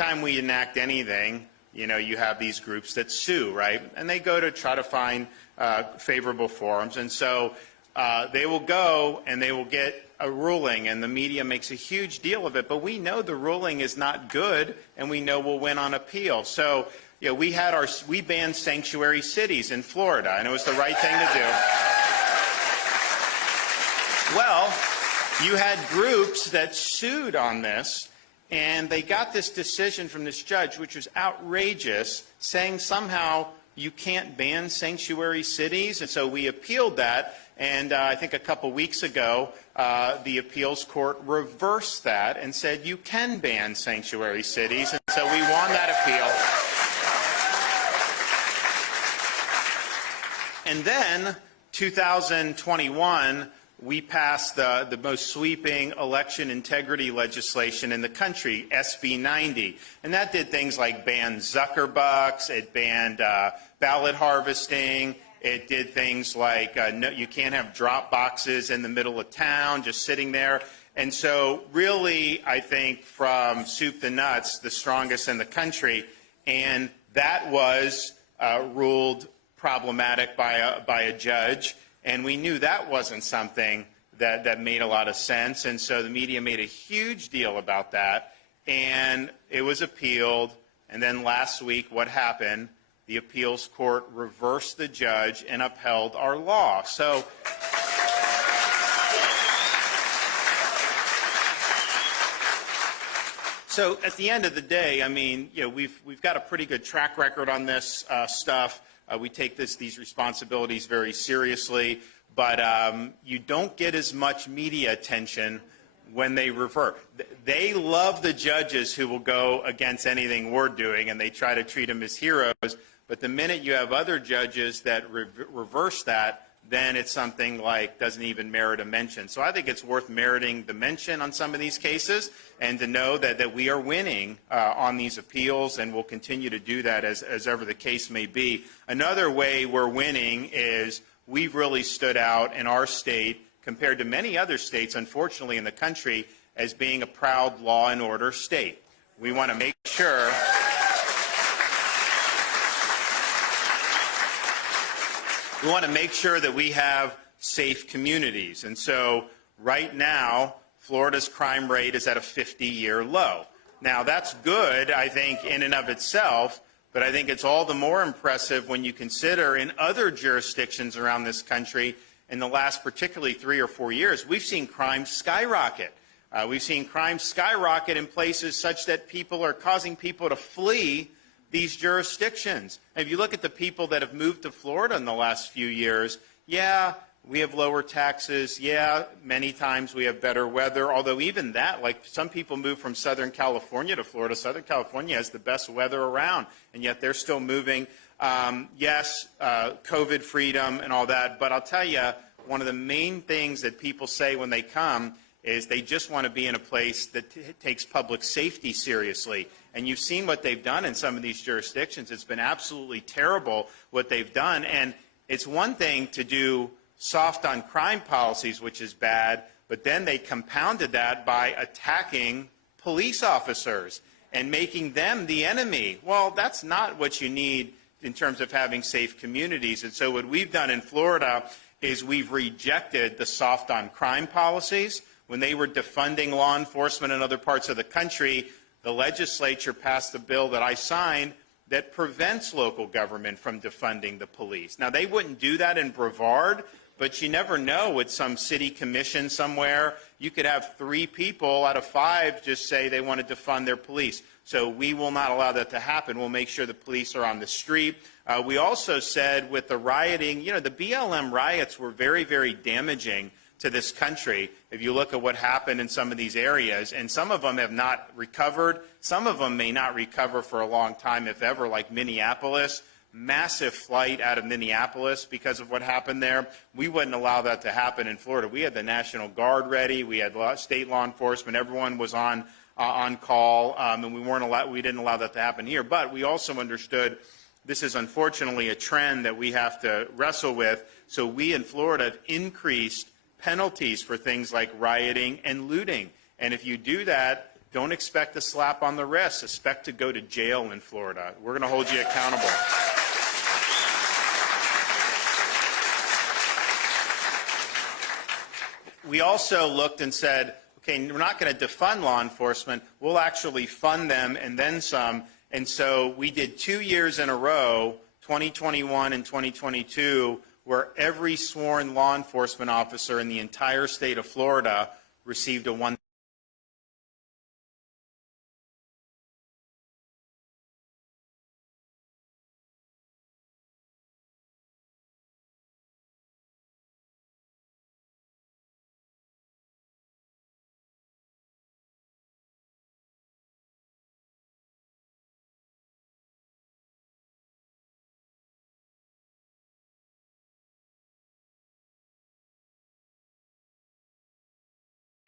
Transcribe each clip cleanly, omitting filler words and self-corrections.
time we enact anything, you have these groups that sue, right? And they go to try to find favorable forums. And so they will go and they will get a ruling, and the media makes a huge deal of it. But we know the ruling is not good, and we know we'll win on appeal. So, we banned sanctuary cities in Florida, and it was the right thing to do. Well, you had groups that sued on this, and they got this decision from this judge, which was outrageous, saying somehow you can't ban sanctuary cities. And so we appealed that, and I think a couple weeks ago, the appeals court reversed that and said you can ban sanctuary cities, and so we won that appeal. And then, 2021, we passed the most sweeping election integrity legislation in the country, SB 90. And that did things like ban Zuckerbucks, it banned ballot harvesting, it did things like you can't have drop boxes in the middle of town just sitting there. And so really, I think from soup to nuts, the strongest in the country. And that was ruled problematic by a judge. And we knew that wasn't something that made a lot of sense. And so the media made a huge deal about that. And it was appealed. And then last week, what happened? The appeals court reversed the judge and upheld our law. So at the end of the day, I mean, we've got a pretty good track record on this stuff. We take these responsibilities very seriously, but you don't get as much media attention when they revert. They love the judges who will go against anything we're doing, and they try to treat them as heroes. But the minute you have other judges that reverse that, then it's something like doesn't even merit a mention. So I think it's worth meriting the mention on some of these cases, and to know that we are winning on these appeals, and we'll continue to do that as ever the case may be. Another way we're winning is we've really stood out in our state compared to many other states, unfortunately, in the country, as being a proud law and order state. We want to make sure that we have safe communities. And so right now, Florida's crime rate is at a 50-year low. Now, that's good, I think, in and of itself, but I think it's all the more impressive when you consider in other jurisdictions around this country, in the last particularly 3 or 4 years, we've seen crime skyrocket. We've seen crime skyrocket in places such that people are causing people to flee these jurisdictions. And if you look at the people that have moved to Florida in the last few years, yeah, we have lower taxes. Yeah, many times we have better weather. Although even that, like some people move from Southern California to Florida. Southern California has the best weather around, and yet they're still moving. Yes, COVID freedom and all that. But I'll tell you, one of the main things that people say when they come is they just want to be in a place that takes public safety seriously. And you've seen what they've done in some of these jurisdictions. It's been absolutely terrible what they've done. And it's one thing to do soft on crime policies, which is bad, but then they compounded that by attacking police officers and making them the enemy. Well, that's not what you need in terms of having safe communities. And so what we've done in Florida is we've rejected the soft on crime policies. When they were defunding law enforcement in other parts of the country, the legislature passed a bill that I signed that prevents local government from defunding the police. Now, they wouldn't do that in Brevard, but you never know with some city commission somewhere. You could have 3 people out of 5 just say they want to defund their police. So we will not allow that to happen. We'll make sure the police are on the street. We also said with the rioting, the BLM riots were very, very damaging to this country. If you look at what happened in some of these areas, and some of them have not recovered, some of them may not recover for a long time, if ever, like Minneapolis. Massive flight out of Minneapolis because of what happened there. We wouldn't allow that to happen in Florida. We had the National Guard ready. We had state law enforcement. Everyone was on call, and we didn't allow that to happen here. But we also understood this is unfortunately a trend that we have to wrestle with. So we in Florida have increased penalties for things like rioting and looting. And if you do that, don't expect a slap on the wrist. Expect to go to jail in Florida. We're going to hold you accountable. We also looked and said, okay, we're not going to defund law enforcement. We'll actually fund them and then some. And so we did 2 years in a row, 2021 and 2022, where every sworn law enforcement officer in the entire state of Florida received a $1,000.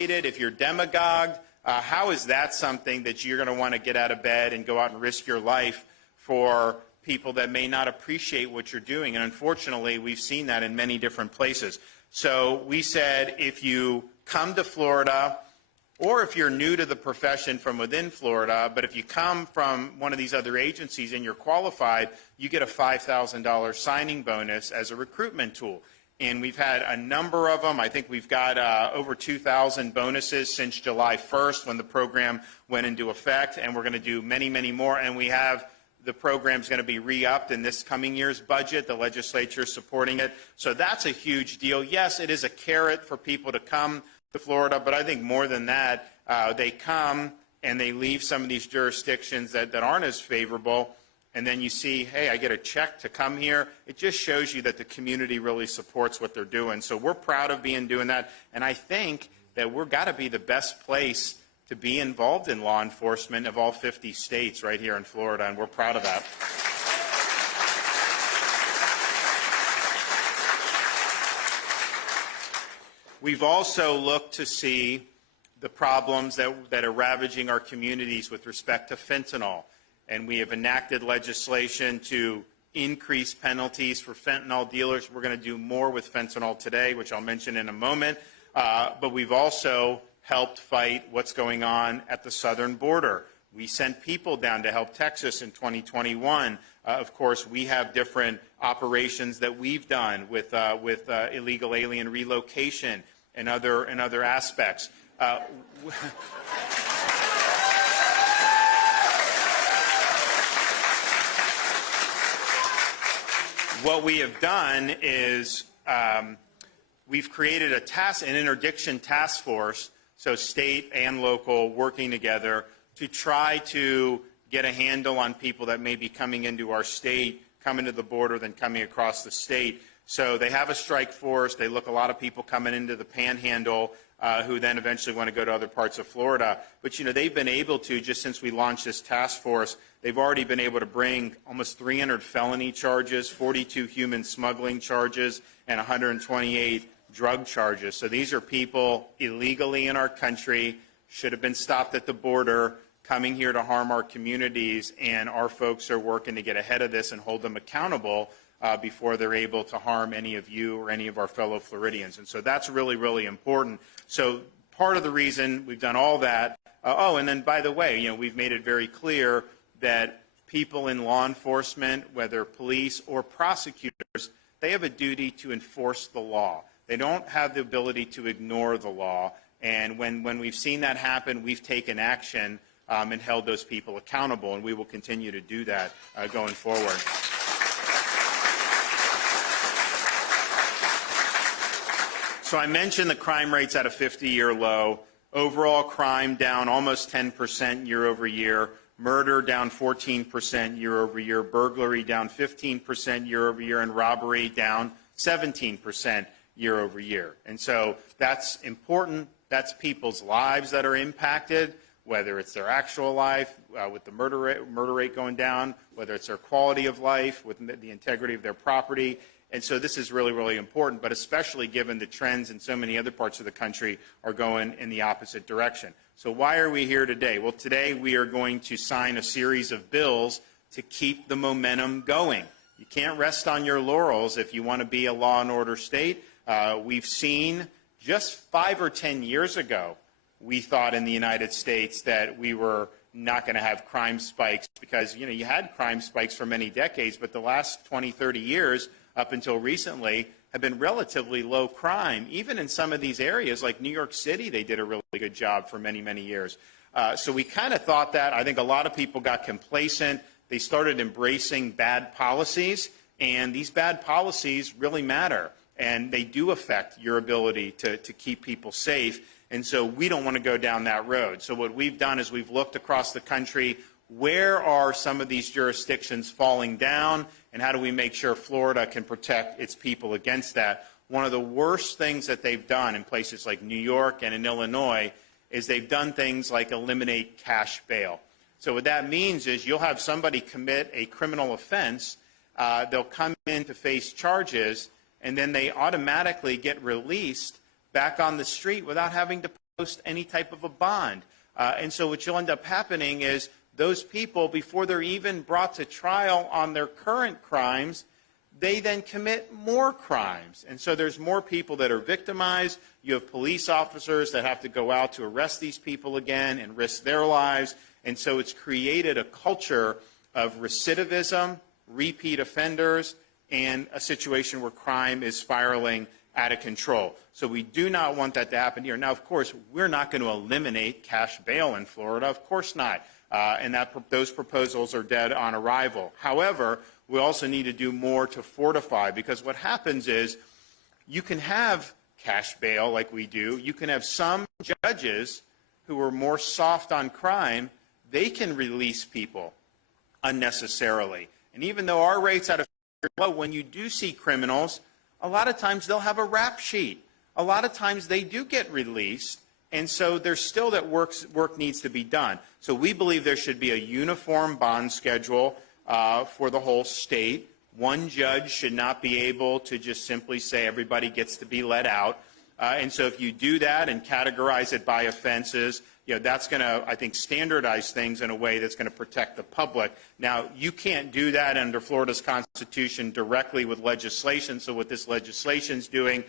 If you're demagogued, how is that something that you're going to want to get out of bed and go out and risk your life for people that may not appreciate what you're doing? And unfortunately, we've seen that in many different places. So we said if you come to Florida, or if you're new to the profession from within Florida, but if you come from one of these other agencies and you're qualified, you get a $5,000 signing bonus as a recruitment tool. And we've had a number of them. I think we've got over 2,000 bonuses since July 1st when the program went into effect, and we're going to do many, many more. And we have the program's going to be re-upped in this coming year's budget. The legislature is supporting it. So that's a huge deal. Yes, it is a carrot for people to come to Florida, but I think more than that, they come and they leave some of these jurisdictions that aren't as favorable, and then you see, hey, I get a check to come here. It just shows you that the community really supports what they're doing. So we're proud of doing that, and I think that we've got to be the best place to be involved in law enforcement of all 50 states right here in Florida, and we're proud of that. We've also looked to see the problems that are ravaging our communities with respect to fentanyl. And we have enacted legislation to increase penalties for fentanyl dealers. We're going to do more with fentanyl today, which I'll mention in a moment. But we've also helped fight what's going on at the southern border. We sent people down to help Texas in 2021. Of course, we have different operations that we've done with illegal alien relocation and other aspects. What we have done is we've created an interdiction task force, so state and local working together to try to get a handle on people that may be coming into our state, coming to the border, then coming across the state. So they have a strike force. They look a lot of people coming into the panhandle who then eventually want to go to other parts of Florida. But, you know, they've been able to, just since we launched this task force, they've already been able to bring almost 300 felony charges, 42 human smuggling charges, and 128 drug charges. So these are people illegally in our country, should have been stopped at the border, coming here to harm our communities, and our folks are working to get ahead of this and hold them accountable before they're able to harm any of you or any of our fellow Floridians. And so that's really, really important. So part of the reason we've done all that, and then by the way, you know, we've made it very clear that people in law enforcement, whether police or prosecutors, they have a duty to enforce the law. They don't have the ability to ignore the law. And when we've seen that happen, we've taken action and held those people accountable, and we will continue to do that going forward. So I mentioned the crime rate's at a 50-year low. Overall crime down almost 10% year over year. Murder down 14% year over year. Burglary down 15% year over year. And robbery down 17% year over year. And so that's important. That's people's lives that are impacted, whether it's their actual life with the murder rate going down, whether it's their quality of life, with the integrity of their property. And so this is really, really important, but especially given the trends in so many other parts of the country are going in the opposite direction. So why are we here today? Well, today we are going to sign a series of bills to keep the momentum going. You can't rest on your laurels if you want to be a law and order state. We've seen just 5 or 10 years ago we thought in the United States that we were not going to have crime spikes because, you had crime spikes for many decades, but the last 20, 30 years up until recently have been relatively low crime. Even in some of these areas like New York City, they did a really good job for many, many years. So we kind of thought that. I think a lot of people got complacent. They started embracing bad policies, and these bad policies really matter, and they do affect your ability to keep people safe. And so we don't want to go down that road. So what we've done is we've looked across the country, where are some of these jurisdictions falling down, and how do we make sure Florida can protect its people against that? One of the worst things that they've done in places like New York and in Illinois is they've done things like eliminate cash bail. So what that means is you'll have somebody commit a criminal offense, they'll come in to face charges, and then they automatically get released back on the street without having to post any type of a bond. And so what you'll end up happening is those people, before they're even brought to trial on their current crimes, they then commit more crimes. And so there's more people that are victimized. You have police officers that have to go out to arrest these people again and risk their lives. And so it's created a culture of recidivism, repeat offenders, and a situation where crime is spiraling out of control. So we do not want that to happen here. Now, of course, we're not going to eliminate cash bail in Florida. Of course not. And those proposals are dead on arrival. However, we also need to do more to fortify, because what happens is you can have cash bail like we do. You can have some judges who are more soft on crime. They can release people unnecessarily. And even though our rates out of low, when you do see criminals, a lot of times they'll have a rap sheet. A lot of times they do get released, and so there's still that work needs to be done. So we believe there should be a uniform bond schedule for the whole state. One judge should not be able to just simply say everybody gets to be let out. And so if you do that and categorize it by offenses, that's going to, I think, standardize things in a way that's going to protect the public. Now, you can't do that under Florida's Constitution directly with legislation. So what this legislation is doing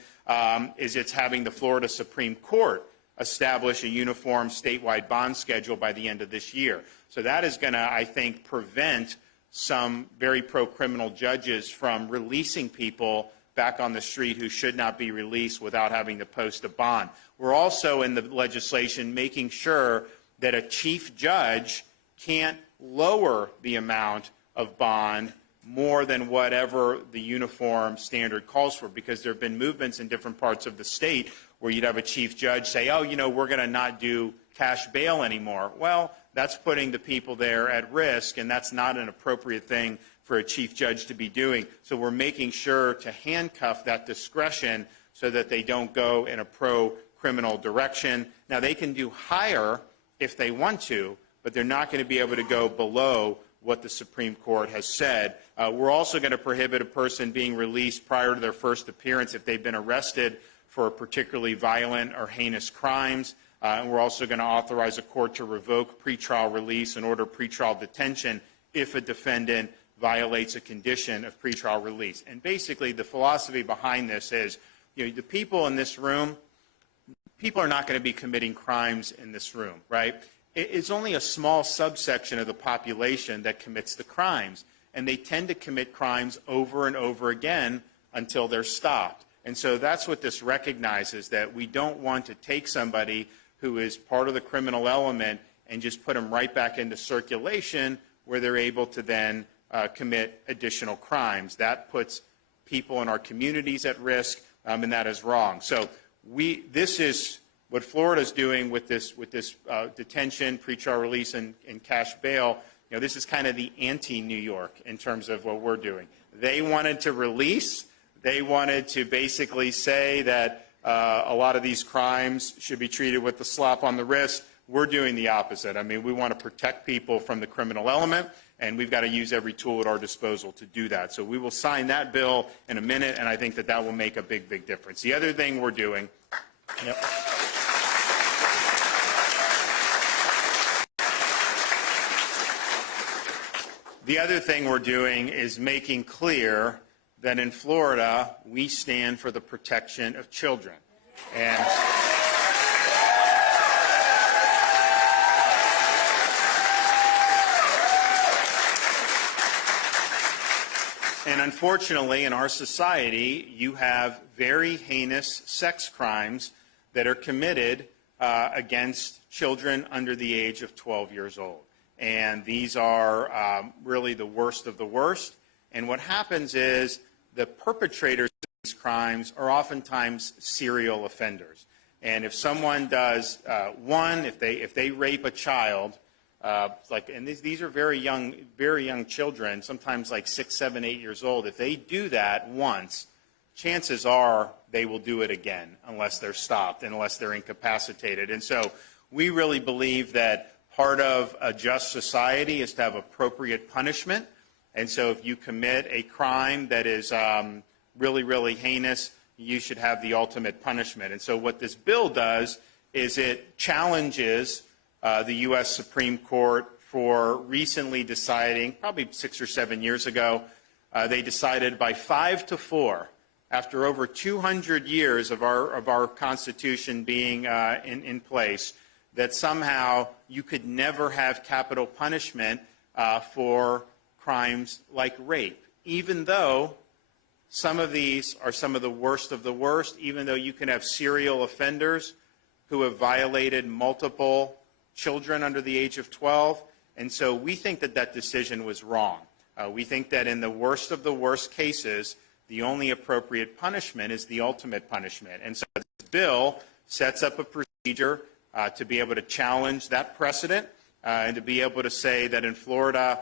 is it's having the Florida Supreme Court establish a uniform statewide bond schedule by the end of this year. So that is going to, I think, prevent some very pro-criminal judges from releasing people back on the street who should not be released without having to post a bond. We're also in the legislation making sure that a chief judge can't lower the amount of bond more than whatever the uniform standard calls for, because there have been movements in different parts of the state where you'd have a chief judge say, oh, we're going to not do cash bail anymore. Well, that's putting the people there at risk, and that's not an appropriate thing for a chief judge to be doing. So we're making sure to handcuff that discretion so that they don't go in a pro-criminal direction. Now, they can do higher if they want to, but they're not going to be able to go below what the Supreme Court has said. We're also going to prohibit a person being released prior to their first appearance if they've been arrested for particularly violent or heinous crimes. And we're also going to authorize a court to revoke pretrial release and order pretrial detention if a defendant violates a condition of pretrial release. And basically, the philosophy behind this is, the people in this room, people are not going to be committing crimes in this room, right? It's only a small subsection of the population that commits the crimes, and they tend to commit crimes over and over again until they're stopped. And so that's what this recognizes, that we don't want to take somebody who is part of the criminal element and just put them right back into circulation where they're able to then commit additional crimes. That puts people in our communities at risk, and that is wrong. So this is what Florida is doing with this detention, pretrial release, and cash bail. This is kind of the anti-New York in terms of what we're doing. They wanted to release. They wanted to basically say that a lot of these crimes should be treated with the slap on the wrist. We're doing the opposite. I mean, we want to protect people from the criminal element, and we've got to use every tool at our disposal to do that. So we will sign that bill in a minute, and I think that will make a big, big difference. The other thing we're doing, The other thing we're doing is making clear that in Florida, we stand for the protection of children. And And unfortunately, in our society, you have very heinous sex crimes that are committed against children under the age of 12 years old. And these are really the worst of the worst. And what happens is the perpetrators of these crimes are oftentimes serial offenders. And if someone does if they rape a child, and these are very young children, sometimes like 6, 7, 8 years old. If they do that once, chances are they will do it again unless they're stopped and unless they're incapacitated. And so we really believe that part of a just society is to have appropriate punishment. And so if you commit a crime that is really, really heinous, you should have the ultimate punishment. And so what this bill does is it challenges the U.S. Supreme Court for recently deciding, probably 6 or 7 years ago, they decided by 5-4, after over 200 years of our Constitution being in place, that somehow you could never have capital punishment for crimes like rape, even though some of these are some of the worst, even though you can have serial offenders who have violated multiple children under the age of 12. And so we think that that decision was wrong. We think that in the worst of the worst cases, the only appropriate punishment is the ultimate punishment. And so this bill sets up a procedure to be able to challenge that precedent and to be able to say that in Florida,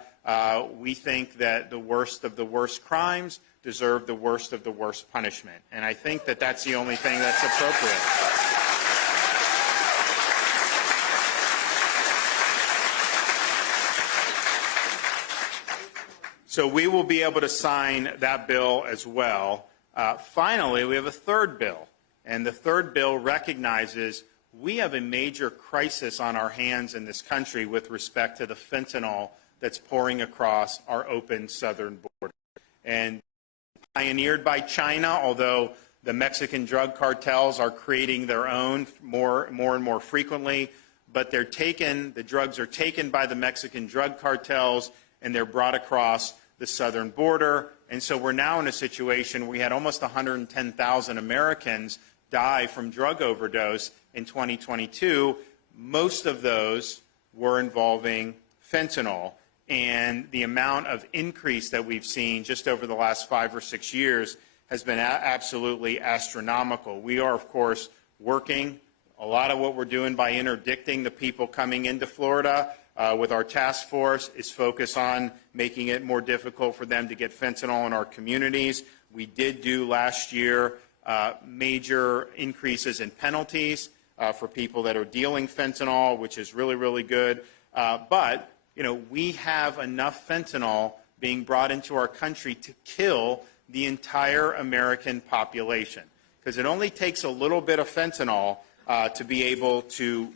we think that the worst of the worst crimes deserve the worst of the worst punishment. And I think that that's the only thing that's appropriate. So we will be able to sign that bill as well. Finally, we have a third bill. And the third bill recognizes we have a major crisis on our hands in this country with respect to the fentanyl that's pouring across our open southern border. And pioneered by China, although the Mexican drug cartels are creating their own more and more frequently, but the drugs are taken by the Mexican drug cartels and they're brought across the southern border. And so we're now in a situation where we had almost 110,000 Americans die from drug overdose in 2022. Most of those were involving fentanyl. And the amount of increase that we've seen just over the last 5 or 6 years has been absolutely astronomical. We are, of course, working a lot of what we're doing by interdicting the people coming into Florida with our task force is focused on making it more difficult for them to get fentanyl in our communities. We did do last year major increases in penalties for people that are dealing fentanyl, which is really, really good. But we have enough fentanyl being brought into our country to kill the entire American population, because it only takes a little bit of fentanyl to be able to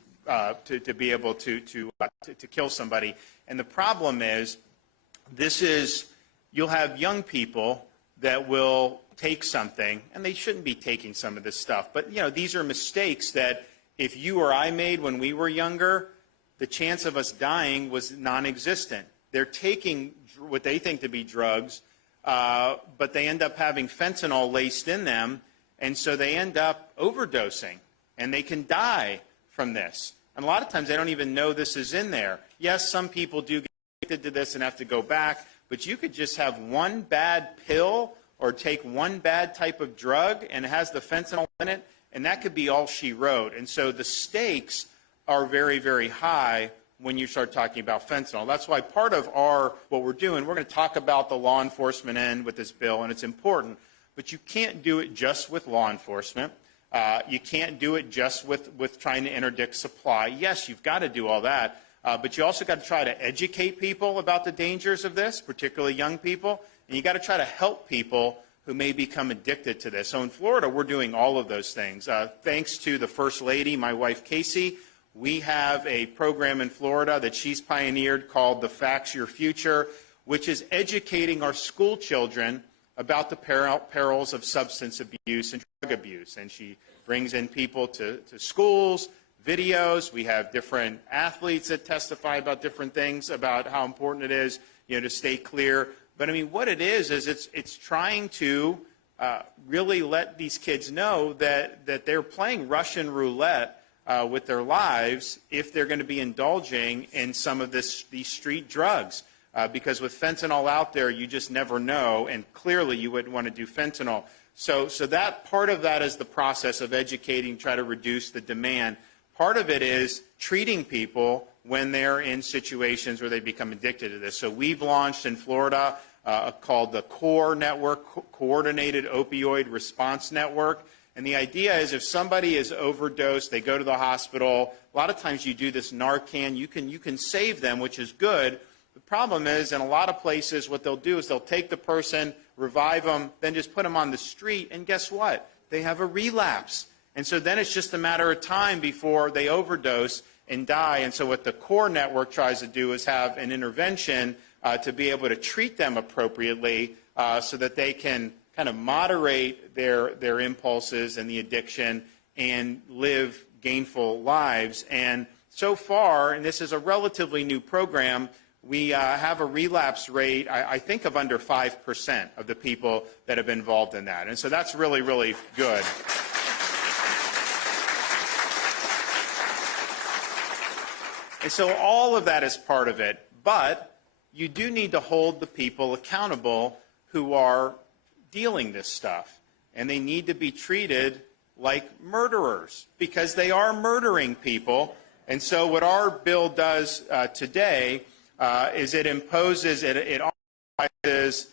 kill somebody. And the problem is, you'll have young people that will take something, and they shouldn't be taking some of this stuff. But these are mistakes that if you or I made when we were younger, the chance of us dying was non-existent. They're taking what they think to be drugs, but they end up having fentanyl laced in them, and so they end up overdosing, and they can die from this. And a lot of times they don't even know this is in there. Yes, some people do get addicted to this and have to go back, but you could just have one bad pill or take one bad type of drug and it has the fentanyl in it, and that could be all she wrote. And so the stakes are very, very high when you start talking about fentanyl. That's why part of what we're doing, we're going to talk about the law enforcement end with this bill, and it's important, but you can't do it just with law enforcement. You can't do it just with trying to interdict supply. Yes, you've got to do all that, but you also got to try to educate people about the dangers of this, particularly young people, and you got to try to help people who may become addicted to this. So in Florida, we're doing all of those things. Thanks to the First Lady, my wife Casey, we have a program in Florida that she's pioneered called The Facts Your Future, which is educating our school children about the perils of substance abuse and drug abuse. And she brings in people to schools, videos. We have different athletes that testify about different things, about how important it is to stay clear. But I mean, what it is it's trying to really let these kids know that they're playing Russian roulette with their lives if they're going to be indulging in some of these street drugs. Because with fentanyl out there, you just never know, and clearly you wouldn't want to do fentanyl. So that part of that is the process of educating, try to reduce the demand. Part of it is treating people when they're in situations where they become addicted to this. So we've launched in Florida called the CORE Network, Coordinated Opioid Response Network. And the idea is if somebody is overdosed, they go to the hospital. A lot of times you do this Narcan. You can save them, which is good. The problem is, in a lot of places, what they'll do is they'll take the person, revive them, then just put them on the street, and guess what? They have a relapse. And so then it's just a matter of time before they overdose and die. And so what the CORE Network tries to do is have an intervention to be able to treat them appropriately so that they can kind of moderate their impulses and the addiction and live gainful lives. And so far, and this is a relatively new program, we have a relapse rate, I think, of under 5% of the people that have been involved in that. And so that's really, really good. And so all of that is part of it. But you do need to hold the people accountable who are dealing this stuff. And they need to be treated like murderers because they are murdering people. And so what our bill does today is it imposes, it authorizes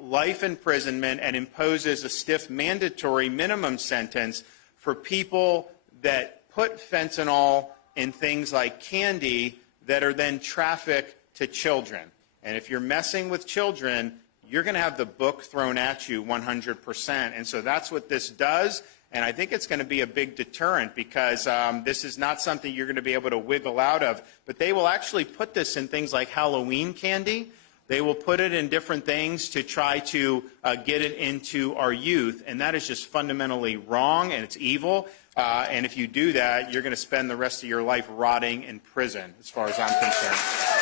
life imprisonment and imposes a stiff mandatory minimum sentence for people that put fentanyl in things like candy that are then trafficked to children. And if you're messing with children, you're going to have the book thrown at you 100%. And so that's what this does. And I think it's going to be a big deterrent because this is not something you're going to be able to wiggle out of. But they will actually put this in things like Halloween candy. They will put it in different things to try to get it into our youth. And that is just fundamentally wrong, and it's evil. And if you do that, you're going to spend the rest of your life rotting in prison, as far as I'm concerned.